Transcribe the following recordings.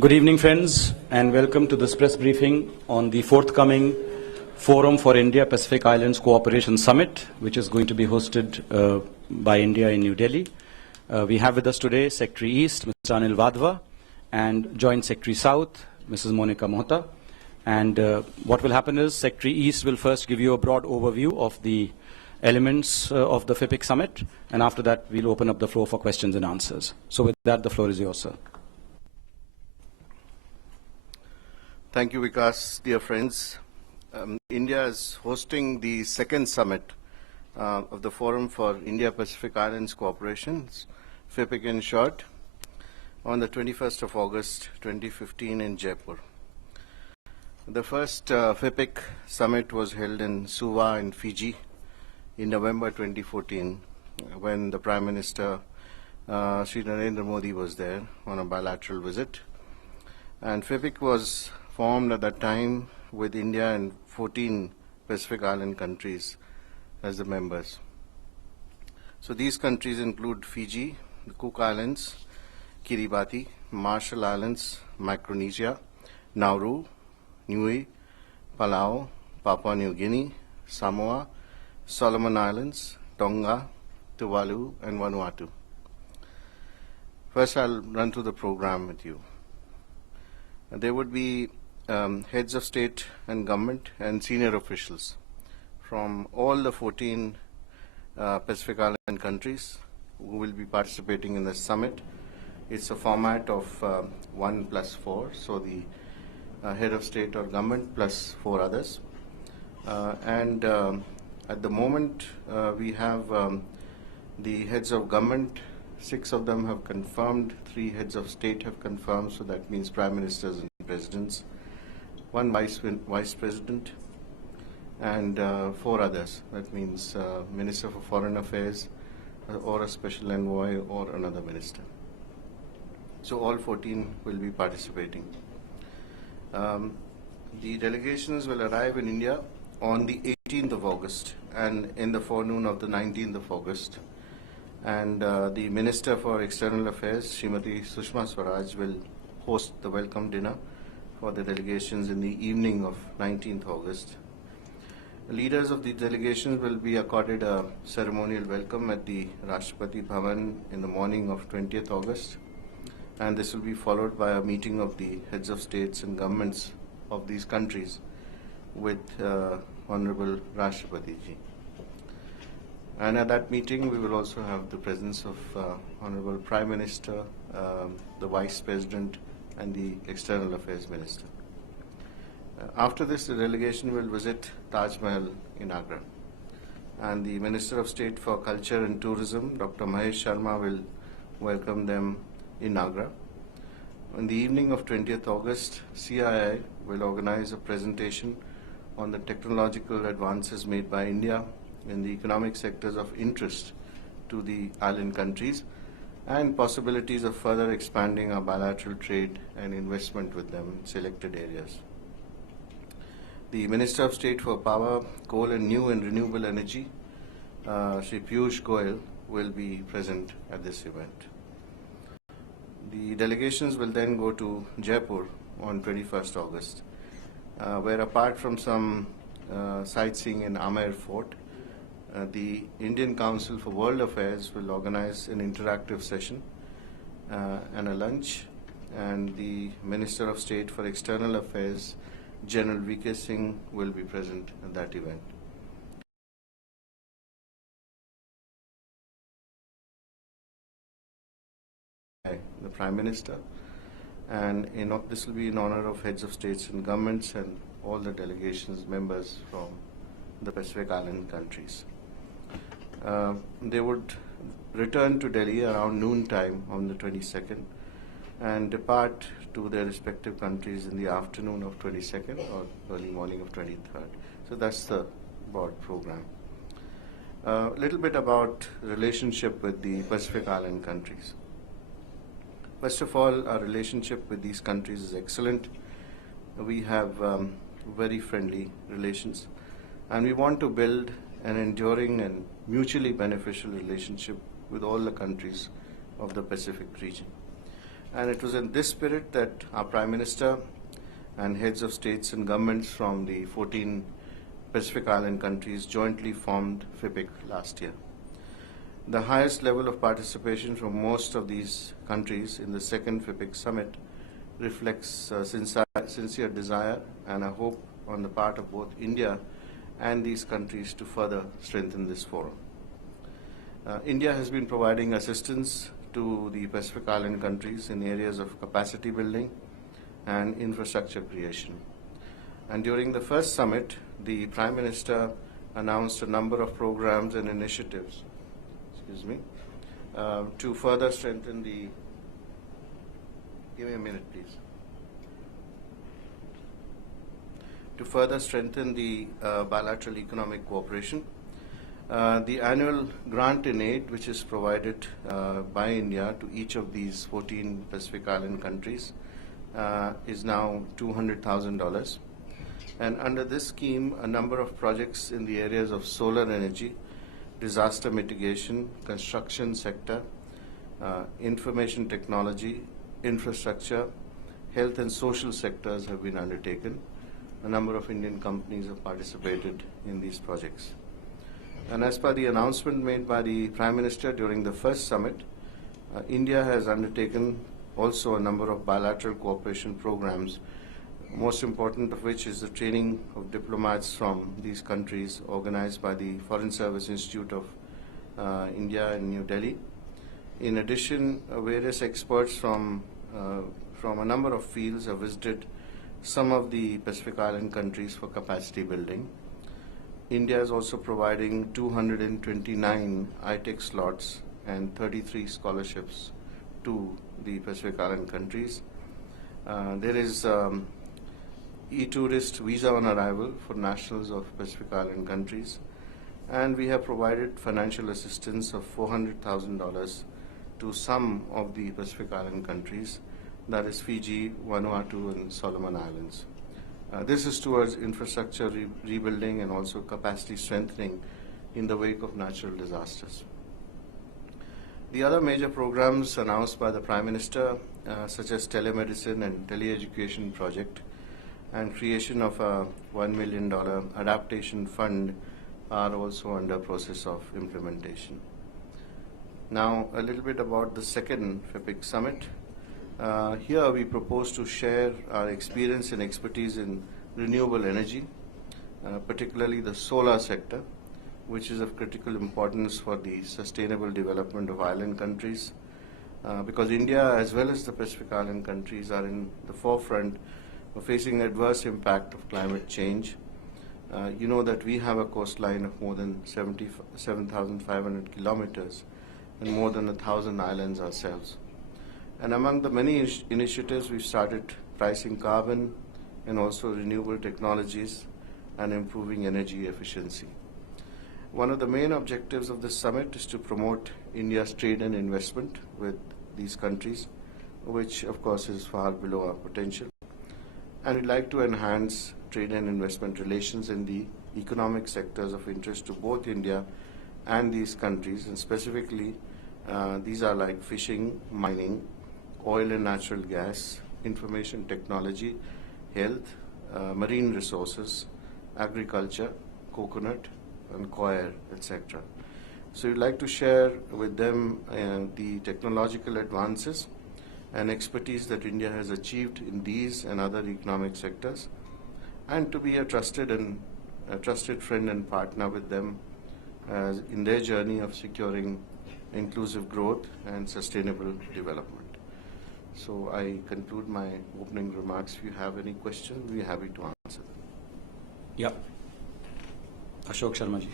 Good evening, friends, and welcome to this press briefing on the forthcoming Forum for India Pacific Islands Cooperation Summit, which is going to be hosted by India in New Delhi. We have with us today Secretary East, Mr. Anil Vadva, and Joint Secretary South, Mrs. Monica Mohta. And what will happen is Secretary East will first give you a broad overview of the elements of the FIPIC summit, and after that we'll open up the floor for questions and answers. So with that, the floor is yours, sir. Thank you, Vikas. Dear friends, India is hosting the second summit of the Forum for India-Pacific Islands Cooperation, FIPIC in short, on the 21st of August 2015 in Jaipur. The first FIPIC summit was held in Suva in Fiji in November 2014 when the Prime Minister Sri Narendra Modi was there on a bilateral visit. And FIPIC was formed at that time with India and 14 Pacific Island countries as the members. So these countries include Fiji, the Cook Islands, Kiribati, Marshall Islands, Micronesia, Nauru, Niue, Palau, Papua New Guinea, Samoa, Solomon Islands, Tonga, Tuvalu, and Vanuatu. First, I'll run through the program with you. There would be heads of state and government and senior officials from all the 14 Pacific Island countries who will be participating in the summit. It's a format of 1+4, so the head of state or government plus 4 others. At the moment, we have the heads of government. 6 of them have confirmed, 3 heads of state have confirmed, so that means prime ministers and presidents, 1 vice president, and 4 others. That means Minister for Foreign Affairs, or a special envoy, or another minister. So all 14 will be participating. The delegations will arrive in India on the 18th of August and in the forenoon of the 19th of August. And the Minister for External Affairs, Srimati Sushma Swaraj, will host the welcome dinner for the delegations in the evening of 19th August. The leaders of the delegations will be accorded a ceremonial welcome at the Rashtrapati Bhavan in the morning of 20th August. And this will be followed by a meeting of the heads of states and governments of these countries with Honorable Rashtrapati Ji. And at that meeting, we will also have the presence of Honorable Prime Minister, the Vice President, and the External Affairs Minister. After this, the delegation will visit Taj Mahal in Agra. And the Minister of State for Culture and Tourism, Dr. Mahesh Sharma, will welcome them in Agra. On the evening of 20th August, CII will organize a presentation on the technological advances made by India in the economic sectors of interest to the island countries and possibilities of further expanding our bilateral trade and investment with them in selected areas. The Minister of State for Power, Coal and New and Renewable Energy, Shri Piyush Goyal, will be present at this event. The delegations will then go to Jaipur on 21st August, where apart from some sightseeing in Amer Fort, the Indian Council for World Affairs will organize an interactive session and a lunch, and the Minister of State for External Affairs, General V.K. Singh, will be present at that event. The Prime Minister, and this will be in honor of heads of states and governments and all the delegations members from the Pacific Island countries. They would return to Delhi around noon time on the 22nd and depart to their respective countries in the afternoon of 22nd or early morning of 23rd. So that's the broad program. A little bit about relationship with the Pacific Island countries. First of all, our relationship with these countries is excellent. We have very friendly relations, and we want to build an enduring and mutually beneficial relationship with all the countries of the Pacific region. And it was in this spirit that our Prime Minister and heads of states and governments from the 14 Pacific Island countries jointly formed FIPIC last year. The highest level of participation from most of these countries in the second FIPIC summit reflects sincere desire and a hope on the part of both India and these countries to further strengthen this forum. India has been providing assistance to the Pacific Island countries in areas of capacity building and infrastructure creation. And during the first summit, the Prime Minister announced a number of programs and initiatives, to further strengthen the. Give me a minute, please. To further strengthen the bilateral economic cooperation. The annual grant in aid, which is provided by India to each of these 14 Pacific Island countries, is now $200,000. And under this scheme, a number of projects in the areas of solar energy, disaster mitigation, construction sector, information technology, infrastructure, health and social sectors have been undertaken. A number of Indian companies have participated in these projects. And as per the announcement made by the Prime Minister during the first summit, India has undertaken also a number of bilateral cooperation programs, most important of which is the training of diplomats from these countries organized by the Foreign Service Institute of India in New Delhi. In addition, various experts from a number of fields have visited some of the Pacific Island countries for capacity building. India is also providing 229 ITEC slots and 33 scholarships to the Pacific Island countries. There is e-tourist visa on arrival for nationals of Pacific Island countries, and we have provided financial assistance of $400,000 to some of the Pacific Island countries, that is Fiji, Vanuatu, and Solomon Islands. This is towards infrastructure rebuilding and also capacity strengthening in the wake of natural disasters. The other major programs announced by the Prime Minister, such as telemedicine and teleeducation project, and creation of a $1 million adaptation fund are also under process of implementation. Now, a little bit about the second FIPIC summit. Here we propose to share our experience and expertise in renewable energy, particularly the solar sector, which is of critical importance for the sustainable development of island countries, because India as well as the Pacific Island countries are in the forefront of facing adverse impact of climate change. You know that we have a coastline of more than 7,500 kilometers and more than 1,000 islands ourselves. And among the many initiatives, we've started pricing carbon and also renewable technologies and improving energy efficiency. One of the main objectives of this summit is to promote India's trade and investment with these countries, which of course is far below our potential. And we'd like to enhance trade and investment relations in the economic sectors of interest to both India and these countries, and specifically these are like fishing, mining, oil and natural gas, information technology, health, marine resources, agriculture, coconut, and coir, etc. So we'd like to share with them the technological advances and expertise that India has achieved in these and other economic sectors, and to be a trusted friend and partner with them in their journey of securing inclusive growth and sustainable development. So I conclude my opening remarks. If you have any questions, we're happy to answer them. Yeah. Ashok Sharma ji.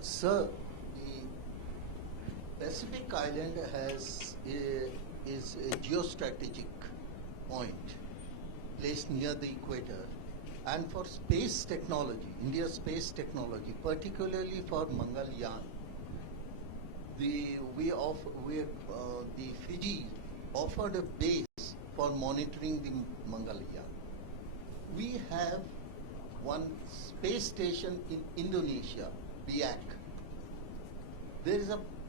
Sir, the Pacific Island is a geostrategic point placed near the equator, and for space technology, India's space technology, particularly for Mangalyaan, the Fiji offered a base for monitoring the Mangalyaan. We have one space station in Indonesia BIAC,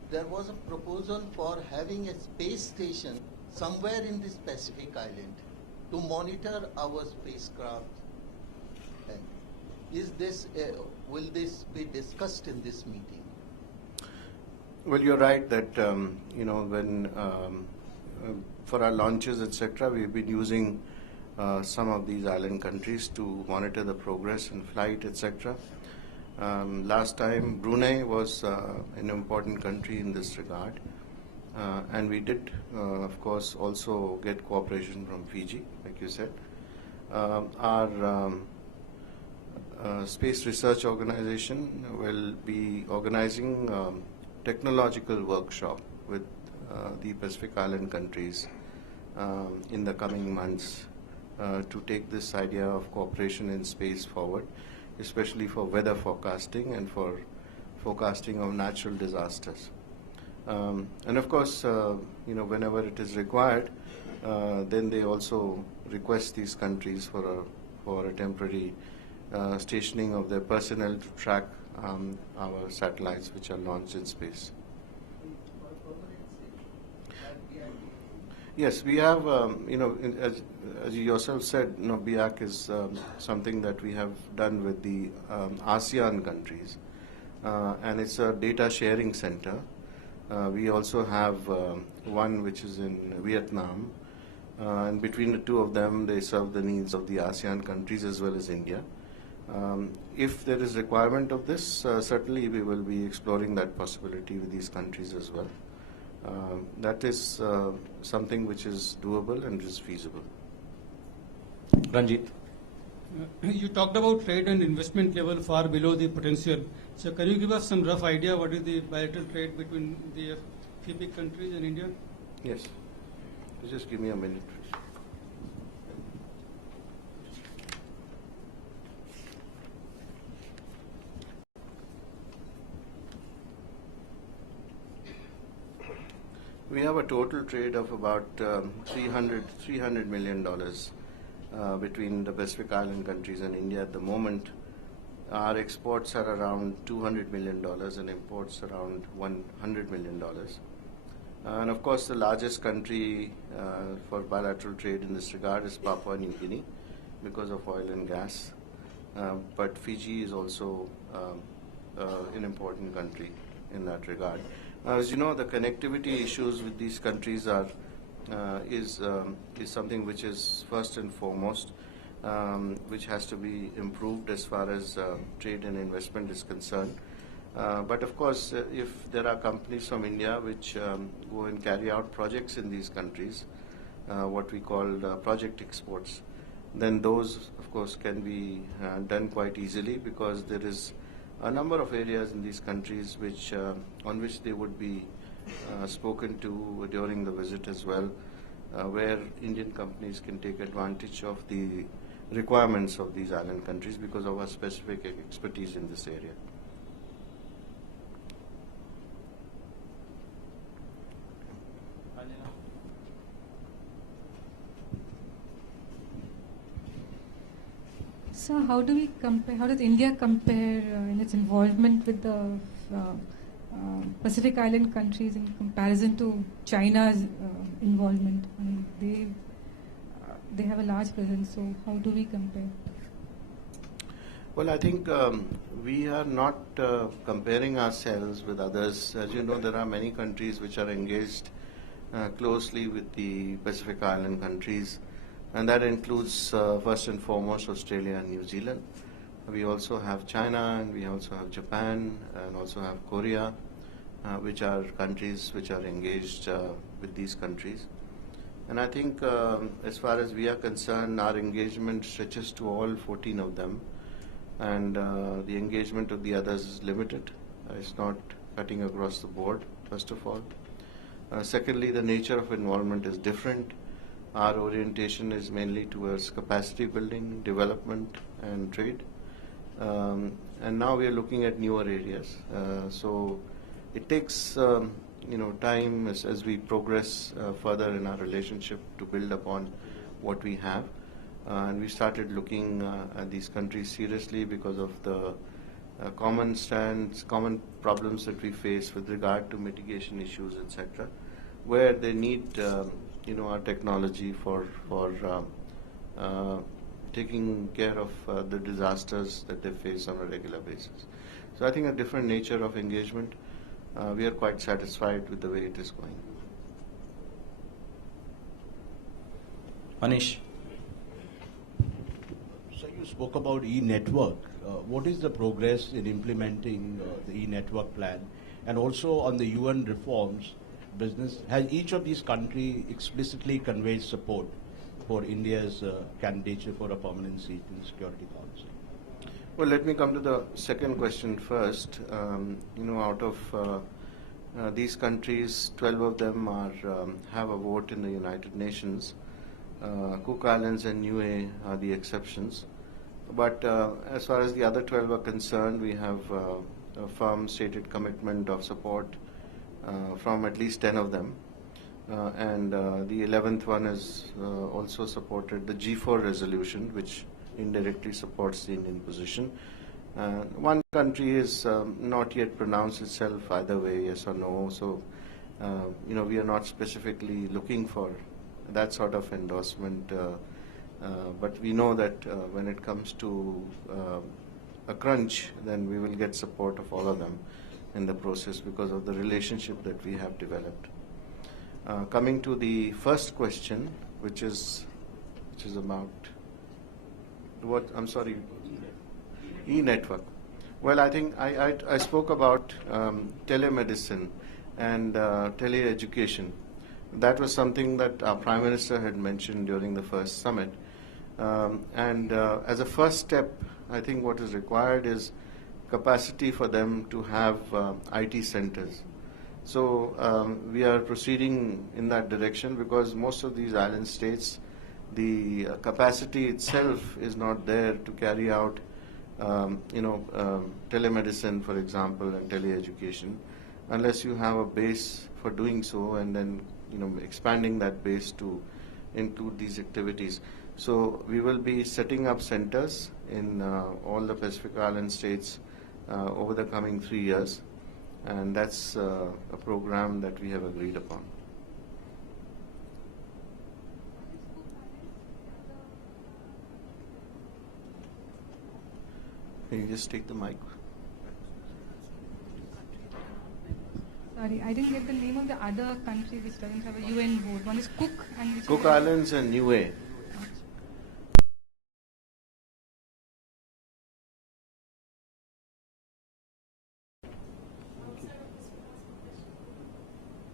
there was a proposal for having a space station somewhere in this Pacific island to monitor our spacecraft. Will this be discussed in this meeting? Well, you're right that when for our launches, etc., we've been using some of these island countries to monitor the progress in flight, etc. Last time, Brunei was an important country in this regard, and we did, of course, also get cooperation from Fiji, like you said. Our Space Research Organization will be organizing technological workshop with the Pacific Island countries in the coming months to take this idea of cooperation in space forward, especially for weather forecasting and for forecasting of natural disasters. And of course, whenever it is required, then they also request these countries for a temporary stationing of their personnel to track our satellites which are launched in space. Yes, we have, as you yourself said, BIAC is something that we have done with the ASEAN countries, and it's a data sharing center. We also have one which is in Vietnam, and between the two of them, they serve the needs of the ASEAN countries as well as India. If there is requirement of this, certainly we will be exploring that possibility with these countries as well. That is something which is doable and is feasible. Ranjit. You talked about trade and investment level far below the potential. So can you give us some rough idea what is the bilateral trade between the FIPIC countries and India? Yes. Just give me a minute. We have a total trade of about $300 million between the Pacific Island countries and India at the moment. Our exports are around $200 million and imports around $100 million. And of course, the largest country for bilateral trade in this regard is Papua New Guinea because of oil and gas. But Fiji is also an important country in that regard. As you know, the connectivity issues with these countries is something which is first and foremost, which has to be improved as far as trade and investment is concerned. But of course, if there are companies from India which go and carry out projects in these countries, what we call project exports, then those, of course, can be done quite easily because there is a number of areas in these countries which on which they would be spoken to during the visit as well, where Indian companies can take advantage of the requirements of these island countries because of our specific expertise in this area. So how do we compare? How does India compare in its involvement with the Pacific Island countries in comparison to China's involvement? I mean, they have a large presence. So how do we compare? Well, I think we are not comparing ourselves with others. As you know, there are many countries which are engaged closely with the Pacific Island countries, and that includes first and foremost Australia and New Zealand. We also have China, and we also have Japan, and also have Korea, which are countries which are engaged with these countries. And I think as far as we are concerned, our engagement stretches to all 14 of them, and the engagement of the others is limited. It's not cutting across the board, first of all. Secondly, the nature of involvement is different. Our orientation is mainly towards capacity building, development, and trade. And now we are looking at newer areas. So it takes time as we progress further in our relationship to build upon what we have. And we started looking at these countries seriously because of the common stands, common problems that we face with regard to mitigation issues, etc., where they need our technology for taking care of the disasters that they face on a regular basis. So I think a different nature of engagement. We are quite satisfied with the way it is going. Manish. So you spoke about e-network. What is the progress in implementing the e-network plan? And also on the UN reforms, has each of these countries explicitly conveyed support for India's candidature for a permanent seat in the Security Council? Well, let me come to the second question first. Out of these countries, 12 of them have a vote in the United Nations. Cook Islands and Niue are the exceptions. But as far as the other 12 are concerned, we have a firm stated commitment of support from at least 10 of them. And the 11th one has also supported the G4 resolution, which indirectly supports the Indian position. One country is not yet pronounced itself either way, yes or no. So, we are not specifically looking for that sort of endorsement. But we know that when it comes to a crunch, then we will get support of all of them in the process because of the relationship that we have developed. Coming to the first question, which is about what? I'm sorry. E-network. Well, I think I spoke about telemedicine and tele-education. That was something that our Prime Minister had mentioned during the first summit. And as a first step, I think what is required is capacity for them to have IT centers. So we are proceeding in that direction because most of these island states, the capacity itself is not there to carry out telemedicine, for example, and tele-education, unless you have a base for doing so and then expanding that base to include these activities. So we will be setting up centers in all the Pacific Island states over the coming 3 years, and that's a program that we have agreed upon. Can you just take the mic? Sorry, I didn't get the name of the other country which doesn't have a UN vote. One is Cook and which Cook Islands and Niue.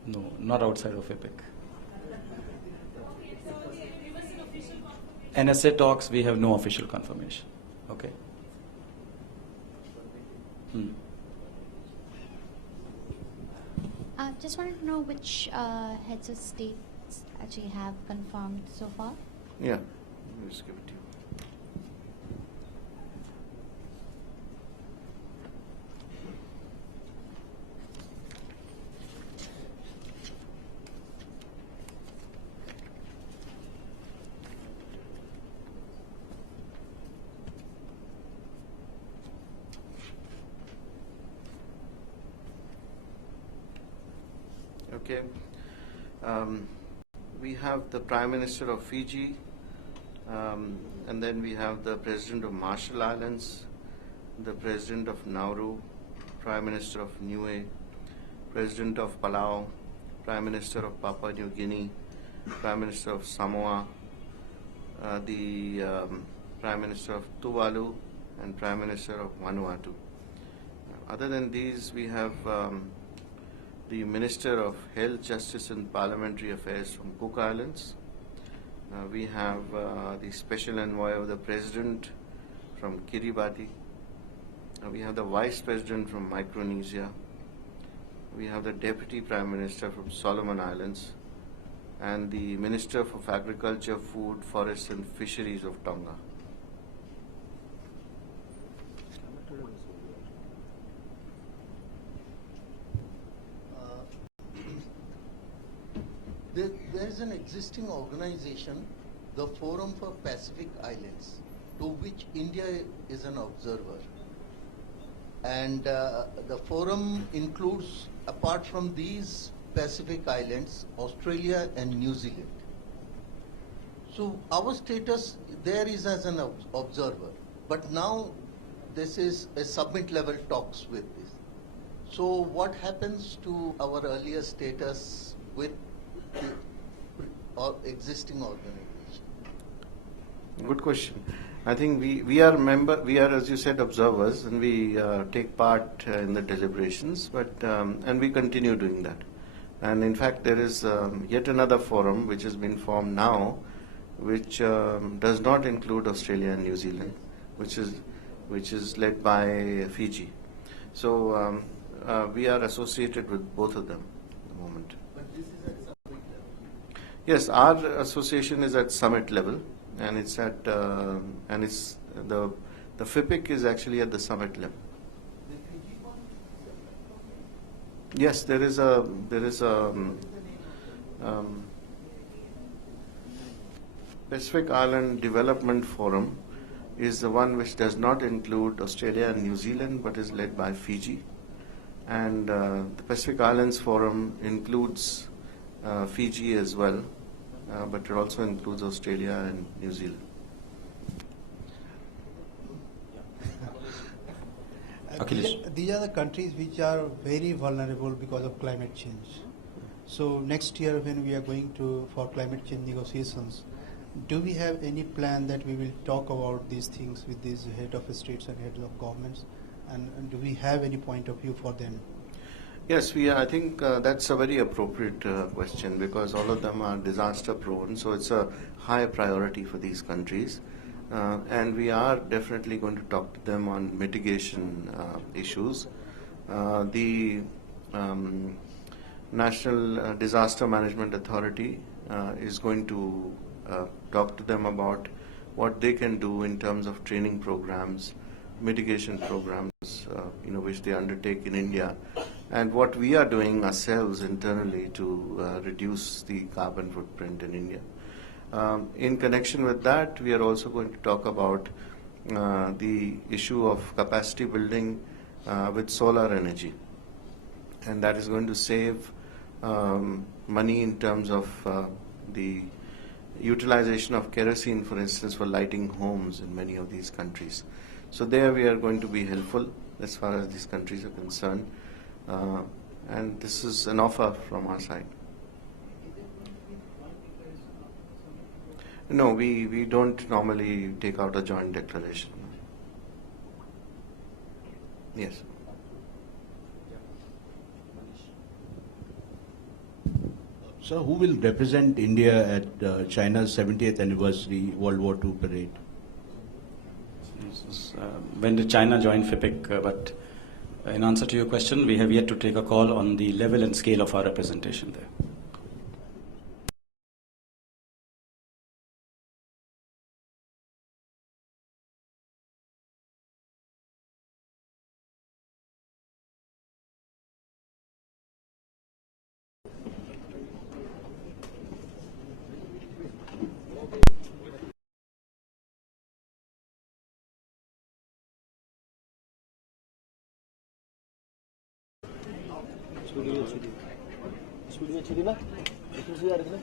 No, not outside of FIPIC. NSA talks, we have no official confirmation. Okay. Just wanted to know which heads of states actually have confirmed so far. Yeah, let me just give it to you. Okay. We have the Prime Minister of Fiji, and then we have the President of Marshall Islands, the President of Nauru, Prime Minister of Niue, President of Palau, Prime Minister of Papua New Guinea, Prime Minister of Samoa, the Prime Minister of Tuvalu, and Prime Minister of Vanuatu. Other than these, we have the Minister of Health, Justice and Parliamentary Affairs from Cook Islands. We have the Special Envoy of the President from Kiribati. We have the Vice President from Micronesia. We have the Deputy Prime Minister from Solomon Islands and the Minister of Agriculture, Food, Forests and Fisheries of Tonga. There is an existing organization, the Forum for Pacific Islands, to which India is an observer. And the forum includes, apart from these Pacific islands, Australia and New Zealand. So our status there is as an observer, but now this is a summit level talks with this. So what happens to our earlier status with the existing organization? Good question. I think we are as you said, observers, and we take part in the deliberations, but and we continue doing that. And in fact, there is yet another forum which has been formed now, which does not include Australia and New Zealand, which is led by Fiji. So we are associated with both of them at the moment. But this is at summit level. Yes, our association is at summit level, and it's at and it's the FIPIC is actually at the summit level. The Fiji one? Yes, there is a Pacific Island Development Forum is the one which does not include Australia and New Zealand, but is led by Fiji. And the Pacific Islands Forum includes Fiji as well, but it also includes Australia and New Zealand. These are the countries which are very vulnerable because of climate change. So next year when we are going for climate change negotiations, do we have any plan that we will talk about these things with these head of states and heads of governments? And do we have any point of view for them? Yes, I think that's a very appropriate question, because all of them are disaster prone, so it's a high priority for these countries. And we are definitely going to talk to them on mitigation issues. The National Disaster Management Authority is going to talk to them about what they can do in terms of training programs, mitigation programs, which they undertake in India, and what we are doing ourselves internally to reduce the carbon footprint in India. In connection with that, we are also going to talk about the issue of capacity building with solar energy, and that is going to save money in terms of the utilization of kerosene, for instance, for lighting homes in many of these countries. So there we are going to be helpful as far as these countries are concerned, and this is an offer from our side. No, we don't normally take out a joint declaration. Yes. So who will represent India at China's 70th anniversary World War II parade? When did China join FIPIC? But in answer to your question, we have yet to take a call on the level and scale of our representation there. Studio na? Itu sih ada na?